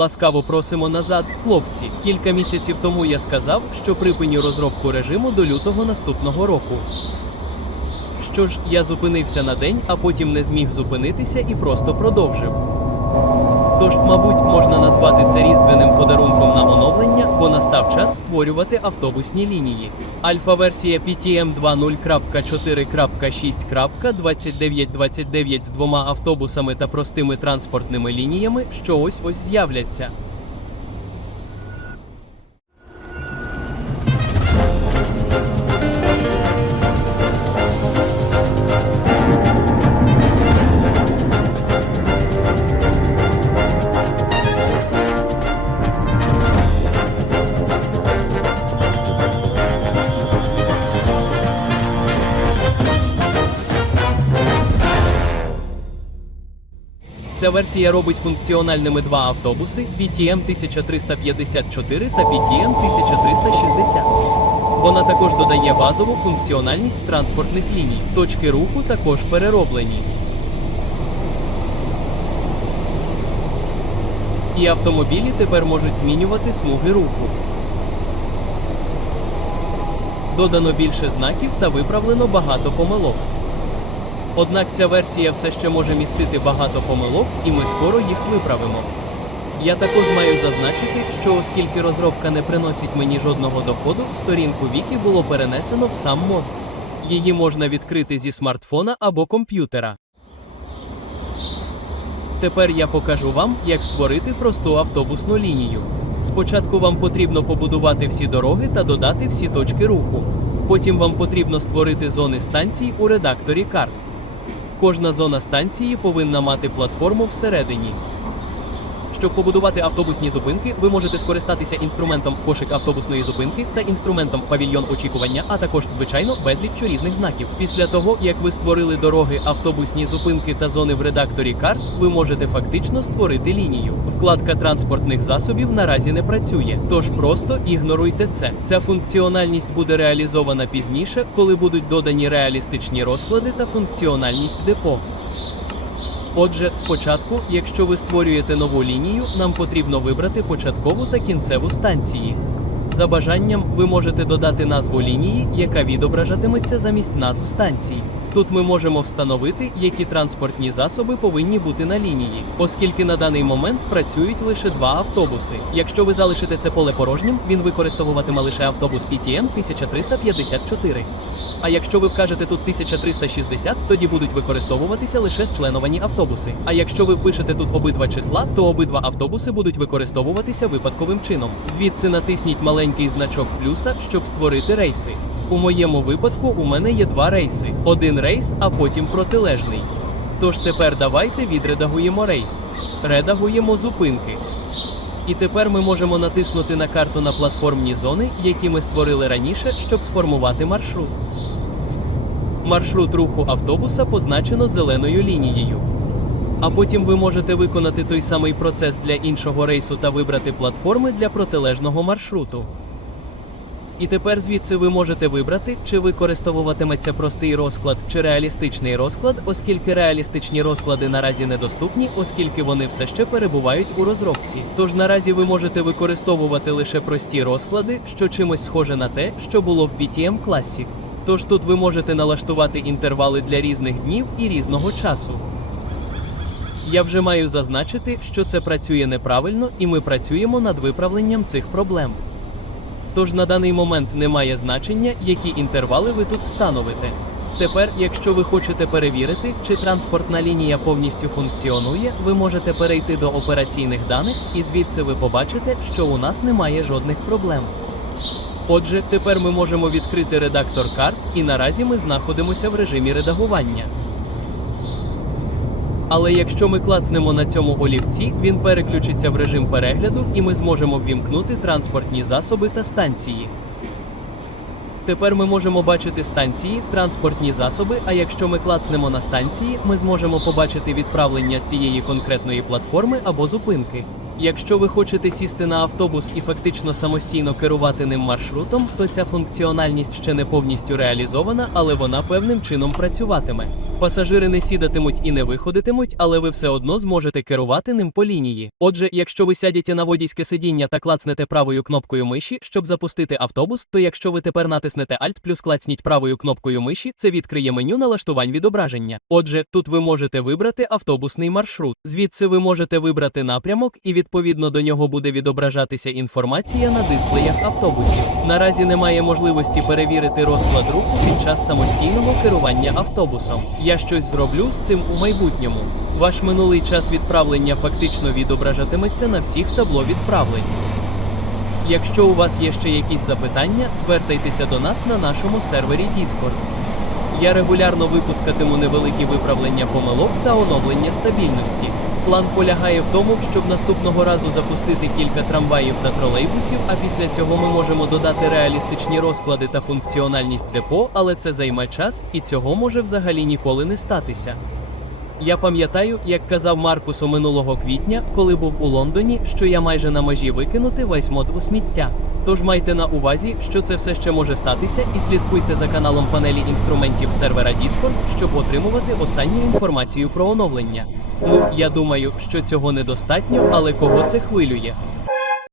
Ласкаво просимо назад, хлопці. Кілька місяців тому я сказав, що припиню розробку режиму до лютого наступного року. Що ж, я зупинився на день, а потім не зміг зупинитися і просто продовжив. Тож, мабуть, можна назвати це різдвяним подарунком на оновлення, бо настав час створювати автобусні лінії. Альфа-версія PTM 2.0.4.6.2929 з двома автобусами та простими транспортними лініями, що ось ось з'являться. Ця версія робить функціональними два автобуси PTM 1354 та PTM 1360. Вона також додає базову функціональність транспортних ліній. Точки руху також перероблені. І автомобілі тепер можуть змінювати смуги руху. Додано більше знаків та виправлено багато помилок. Однак ця версія все ще може містити багато помилок, і ми скоро їх виправимо. Я також маю зазначити, що оскільки розробка не приносить мені жодного доходу, сторінку Вікі було перенесено в сам мод. Її можна відкрити зі смартфона або комп'ютера. Тепер я покажу вам, як створити просту автобусну лінію. Спочатку вам потрібно побудувати всі дороги та додати всі точки руху. Потім вам потрібно створити зони станцій у редакторі карт. Кожна зона станції повинна мати платформу всередині. Щоб побудувати автобусні зупинки, ви можете скористатися інструментом кошик автобусної зупинки та інструментом павільйон очікування, а також, звичайно, безліччю різних знаків. Після того, як ви створили дороги, автобусні зупинки та зони в редакторі карт, ви можете фактично створити лінію. Вкладка транспортних засобів наразі не працює, тож просто ігноруйте це. Ця функціональність буде реалізована пізніше, коли будуть додані реалістичні розклади та функціональність депо. Отже, спочатку, якщо ви створюєте нову лінію, нам потрібно вибрати початкову та кінцеву станції. За бажанням, ви можете додати назву лінії, яка відображатиметься замість назв станцій. Тут ми можемо встановити, які транспортні засоби повинні бути на лінії, оскільки на даний момент працюють лише два автобуси. Якщо ви залишите це поле порожнім, він використовуватиме лише автобус PTM 1354. А якщо ви вкажете тут 1360, тоді будуть використовуватися лише зчленовані автобуси. А якщо ви впишете тут обидва числа, то обидва автобуси будуть використовуватися випадковим чином. Звідси натисніть маленький значок плюса, щоб створити рейси. У моєму випадку у мене є два рейси: один рейс, а потім протилежний. Тож тепер давайте відредагуємо рейс. Редагуємо зупинки. І тепер ми можемо натиснути на карту на платформні зони, які ми створили раніше, щоб сформувати маршрут. Маршрут руху автобуса позначено зеленою лінією. А потім ви можете виконати той самий процес для іншого рейсу та вибрати платформи для протилежного маршруту. І тепер звідси ви можете вибрати, чи використовуватиметься простий розклад чи реалістичний розклад, оскільки реалістичні розклади наразі недоступні, оскільки вони все ще перебувають у розробці. Тож наразі ви можете використовувати лише прості розклади, що чимось схоже на те, що було в PTM Classic. Тож тут ви можете налаштувати інтервали для різних днів і різного часу. Я вже маю зазначити, що це працює неправильно, і ми працюємо над виправленням цих проблем. Тож на даний момент немає значення, які інтервали ви тут встановите. Тепер, якщо ви хочете перевірити, чи транспортна лінія повністю функціонує, ви можете перейти до операційних даних, і звідси ви побачите, що у нас немає жодних проблем. Отже, тепер ми можемо відкрити редактор карт, і наразі ми знаходимося в режимі редагування. Але якщо ми клацнемо на цьому олівці, він переключиться в режим перегляду, і ми зможемо ввімкнути транспортні засоби та станції. Тепер ми можемо бачити станції, транспортні засоби. А якщо ми клацнемо на станції, ми зможемо побачити відправлення з цієї конкретної платформи або зупинки. Якщо ви хочете сісти на автобус і фактично самостійно керувати ним маршрутом, то ця функціональність ще не повністю реалізована, але вона певним чином працюватиме. Пасажири не сідатимуть і не виходитимуть, але ви все одно зможете керувати ним по лінії. Отже, якщо ви сядете на водійське сидіння та клацнете правою кнопкою миші, щоб запустити автобус, то якщо ви тепер натиснете Alt плюс клацніть правою кнопкою миші, це відкриє меню налаштувань відображення. Отже, тут ви можете вибрати автобусний маршрут. Звідси ви можете вибрати напрямок, і відповідно до нього буде відображатися інформація на дисплеях автобусів. Наразі немає можливості перевірити розклад руху під час самостійного керування автобусом. Я щось зроблю з цим у майбутньому. Ваш минулий час відправлення фактично відображатиметься на всіх табло відправлень. Якщо у вас є ще якісь запитання, звертайтеся до нас на нашому сервері Discord. Я регулярно випускатиму невеликі виправлення помилок та оновлення стабільності. План полягає в тому, щоб наступного разу запустити кілька трамваїв та тролейбусів, а після цього ми можемо додати реалістичні розклади та функціональність депо, але це займе час, і цього може взагалі ніколи не статися. Я пам'ятаю, як казав Маркусу минулого квітня, коли був у Лондоні, що я майже на межі викинути весь мод у сміття. Тож майте на увазі, що це все ще може статися, і слідкуйте за каналом панелі інструментів сервера Discord, щоб отримувати останню інформацію про оновлення. Ну, я думаю, що цього недостатньо, але кого це хвилює?